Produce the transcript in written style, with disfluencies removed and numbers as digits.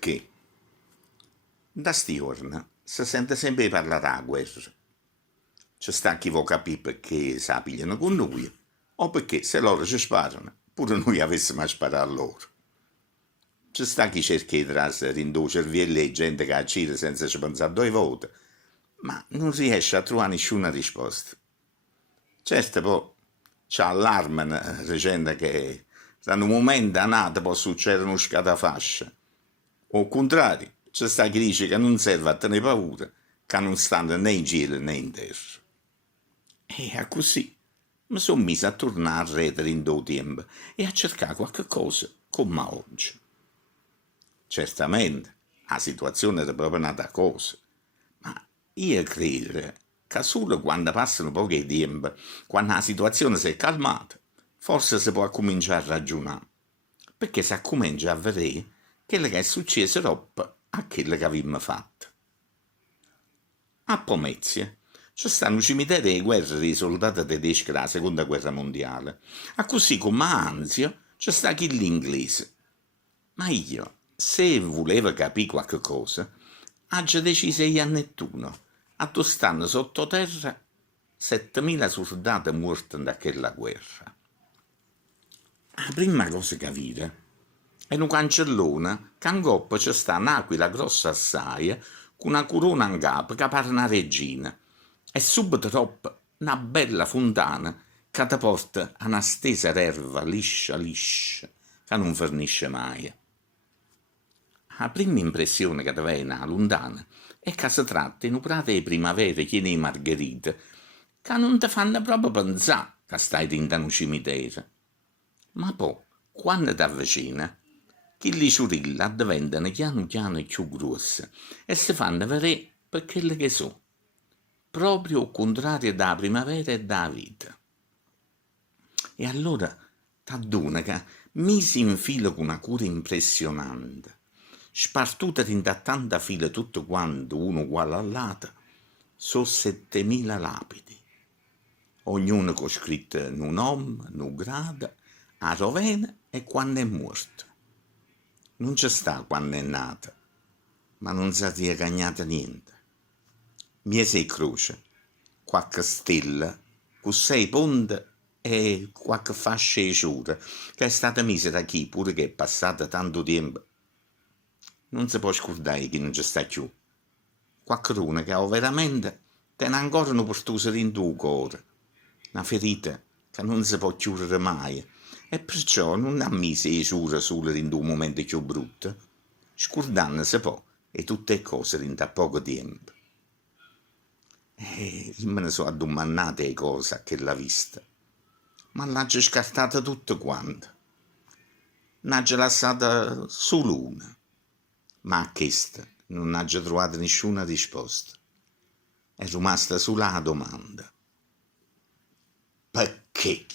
Perché da sti giorni si sente sempre parlare della guerra. Ci sta chi vuole capire perché si pigliano con noi o perché se loro ci sparano, pure noi avessimo a sparare a loro. Ci sta chi cerca di trarsi rindò cervelli e gente che accide senza ci pensare due volte, ma non riesce a trovare nessuna risposta. Certo, poi ci allarmano gente che da un momento a un altro può succedere uno scatafascia. O al contrario, c'è sta chi dice che non serve a tenere paura, che non stanno né in cielo né in terra. E a così mi sono messo a tornare a redere in do tempo e a cercare qualche cosa come oggi. Certamente, la situazione era proprio una cosa, ma io credo che solo quando passano pochi tempo, quando la situazione si è calmata, forse si può cominciare a ragionare, perché si comincia a vedere quello che è successo dopo a quello che abbiamo fatto. A Pomezia ci stanno i cimiteri di guerra dei soldati tedeschi della seconda guerra mondiale, a così come a Anzio ci sta chi l'inglese. Ma io, se volevo capire qualche cosa, ho già deciso io a Nettuno, a dove stanno sottoterra 7.000 soldati morti da quella guerra. La prima cosa che vide è un cancellone che in coppa c'è sta un'aquila grossa assai con una corona in capo che pare una regina e subito dopo una bella fontana che ti porta a una stesa erba liscia liscia che non fornisce mai. La prima impressione che ti viene a lontana è che si tratta di un prato di primavera pieno di margherite che non ti fanno proprio pensare che stai dentro un cimitero. Ma poi, quando ti avvicina, quelle ciurilla diventano piano piano più grosse e si fanno vedere per quelle che sono, proprio al contrario della primavera e della vita. E allora t'adduna che mi si infila con una cura impressionante, spartuta in tanta fila tutto quanto uno uguale all'altro, sono 7.000 lapidi, ognuno con scritto un nome, un grado, a rovena e quando è morto. Non c'è sta quando è nata, ma non si è ricagnata niente. Miese e croce, qualche stella, con 6 punte e qualche fascia di ciura, che è stata messa da chi, pure che è passato tanto tempo. Non si può scordare chi non ci sta più. Qualcuno che ha veramente tiene ancora una pertusa dentro il cuore, una ferita che non si può chiudere mai, e perciò non ha messo le ciura solo in un momento più brutto, scordandosi poi e tutte le cose dentro a poco tempo. E io me ne sono addomannate le cose a quella vista, ma l'ha già scartata tutte quante. N'ha già lasciata solo una, ma a questa non ha già trovato nessuna risposta. È rimasta solo la domanda. Perché?